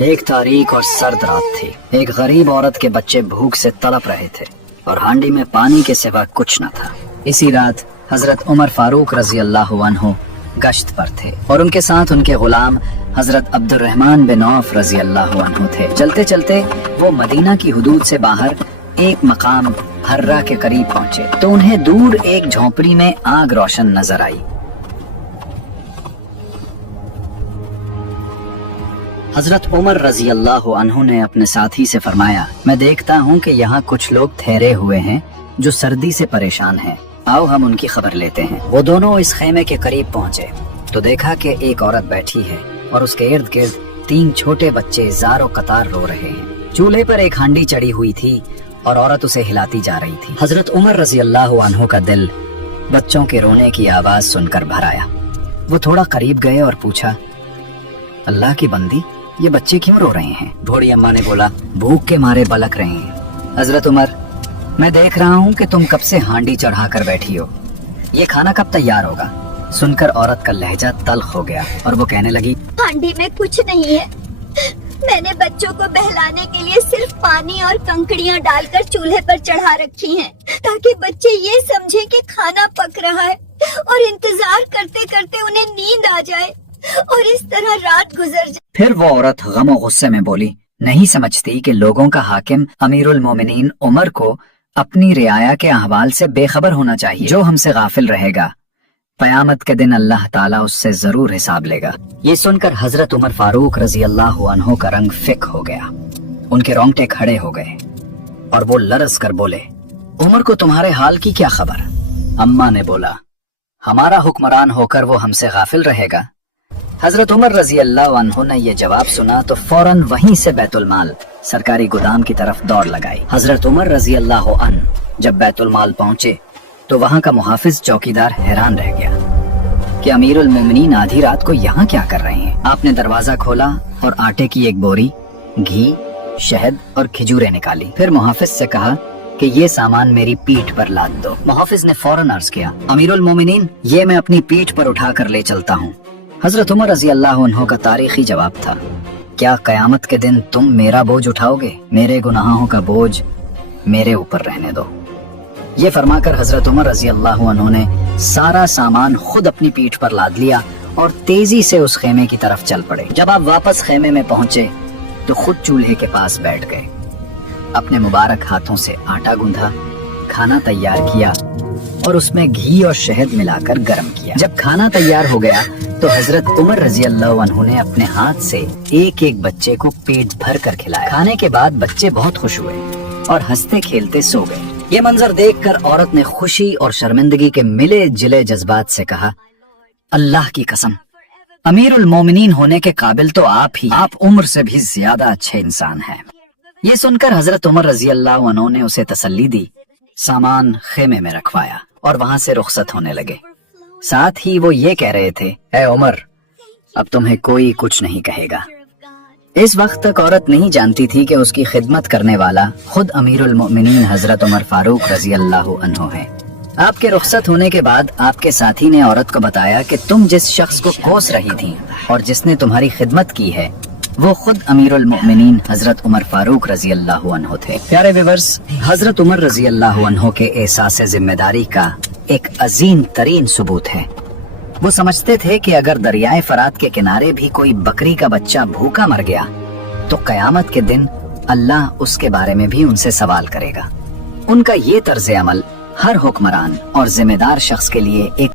ایک تاریک اور سرد رات تھی. ایک غریب عورت کے بچے بھوک سے تڑپ رہے تھے اور ہانڈی میں پانی کے سوا کچھ نہ تھا. اسی رات حضرت عمر فاروق رضی اللہ عنہ گشت پر تھے اور ان کے ساتھ ان کے غلام حضرت عبد الرحمن بن عوف رضی اللہ عنہ تھے. چلتے چلتے وہ مدینہ کی حدود سے باہر ایک مقام ہرہ کے قریب پہنچے تو انہیں دور ایک جھونپڑی میں آگ روشن نظر آئی. حضرت عمر رضی اللہ عنہ نے اپنے ساتھی سے فرمایا, میں دیکھتا ہوں کہ یہاں کچھ لوگ ٹھہرے ہوئے ہیں جو سردی سے پریشان ہیں, آؤ ہم ان کی خبر لیتے ہیں. وہ دونوں اس خیمے کے قریب پہنچے تو دیکھا کہ ایک عورت بیٹھی ہے اور اس کے ارد گرد 3 چھوٹے بچے زار و قطار رو رہے ہیں. چولہے پر ایک ہانڈی چڑھی ہوئی تھی اور عورت اسے ہلاتی جا رہی تھی. حضرت عمر رضی اللہ عنہ کا دل بچوں کے رونے کی آواز سن کر بھر آیا. وہ تھوڑا قریب گئے اور پوچھا, اللہ کی بندی, یہ بچے کیوں رو رہے ہیں؟ بوڑھی اماں نے بولا, بھوک کے مارے بلک رہے ہیں. حضرت عمر, میں دیکھ رہا ہوں کہ تم کب سے ہانڈی چڑھا کر بیٹھی ہو, یہ کھانا کب تیار ہوگا؟ سن کر عورت کا لہجہ تلخ ہو گیا اور وہ کہنے لگی, ہانڈی میں کچھ نہیں ہے, میں نے بچوں کو بہلانے کے لیے صرف پانی اور کنکڑیاں ڈال کر چولہے پر چڑھا رکھی ہیں تاکہ بچے یہ سمجھیں کہ کھانا پک رہا ہے اور انتظار کرتے کرتے انہیں نیند آ جائے اور اس طرح رات گزر جائے. پھر وہ عورت غم و غصے میں بولی, نہیں سمجھتی کہ لوگوں کا حاکم امیر المومنین عمر کو اپنی رعایا کے احوال سے بے خبر ہونا چاہیے. جو ہم سے غافل رہے گا قیامت کے دن اللہ تعالیٰ اس سے ضرور حساب لے گا. یہ سن کر حضرت عمر فاروق رضی اللہ عنہ کا رنگ فک ہو گیا, ان کے رونگٹے کھڑے ہو گئے اور وہ لرز کر بولے, عمر کو تمہارے حال کی کیا خبر؟ اماں نے بولا, ہمارا حکمران ہو کر وہ ہم سے غافل رہے گا؟ حضرت عمر رضی اللہ عنہ نے یہ جواب سنا تو فوراً وہیں سے بیت المال سرکاری گودام کی طرف دوڑ لگائی. حضرت عمر رضی اللہ عنہ جب بیت المال پہنچے تو وہاں کا محافظ چوکیدار حیران رہ گیا کہ امیر المومنین آدھی رات کو یہاں کیا کر رہے ہیں. آپ نے دروازہ کھولا اور آٹے کی ایک بوری, گھی, شہد اور کھجوریں نکالی. پھر محافظ سے کہا کہ یہ سامان میری پیٹھ پر لاد دو. محافظ نے فوراً عرض کیا, امیر المومنین, یہ میں اپنی پیٹھ پر اٹھا کر لے چلتا ہوں. حضرت عمر رضی اللہ عنہ کا تاریخی جواب تھا, کیا قیامت کے دن تم میرا بوجھ اٹھاؤ گے؟ میرے گناہوں کا بوجھ میرے اوپر رہنے دو. یہ فرما کر حضرت عمر رضی اللہ عنہ نے سارا سامان خود اپنی پیٹھ پر لاد لیا اور تیزی سے اس خیمے کی طرف چل پڑے. جب آپ واپس خیمے میں پہنچے تو خود چولہے کے پاس بیٹھ گئے, اپنے مبارک ہاتھوں سے آٹا گوندھا, کھانا تیار کیا اور اس میں گھی اور شہد ملا کر گرم کیا. جب کھانا تیار ہو گیا تو حضرت عمر رضی اللہ عنہ نے اپنے ہاتھ سے ایک ایک بچے کو پیٹ بھر کر کھلایا. کھانے کے بعد بچے بہت خوش ہوئے اور ہنستے کھیلتے سو گئے. یہ منظر دیکھ کر عورت نے خوشی اور شرمندگی کے ملے جلے جذبات سے کہا, اللہ کی قسم, امیر المومنین ہونے کے قابل تو آپ ہی, آپ عمر سے بھی زیادہ اچھے انسان ہیں. یہ سن کر حضرت عمر رضی اللہ عنہ نے اسے تسلی دی, سامان خیمے میں رکھوایا اور وہاں سے رخصت ہونے لگے. ساتھ ہی وہ یہ کہہ رہے تھے, اے عمر, اب تمہیں کوئی کچھ نہیں کہے گا. اس وقت تک عورت نہیں جانتی تھی کہ اس کی خدمت کرنے والا خود امیر المؤمنین حضرت عمر فاروق رضی اللہ عنہ ہے. آپ کے رخصت ہونے کے بعد آپ کے ساتھی نے عورت کو بتایا کہ تم جس شخص کو کوس رہی تھی اور جس نے تمہاری خدمت کی ہے وہ خود امیر المؤمنین حضرت عمر فاروق رضی اللہ عنہ تھے. پیارے ویورز, حضرت عمر رضی اللہ عنہ کے احساس ذمہ داری کا ایک عظیم ترین ثبوت ہے. وہ سمجھتے تھے کہ اگر دریائے فرات کے کنارے بھی کوئی بکری کا بچہ بھوکا مر گیا تو قیامت کے دن اللہ اس کے بارے میں بھی ان سے سوال کرے گا. ان کا یہ طرز عمل ہر حکمران اور ذمہ دار شخص کے لیے ایک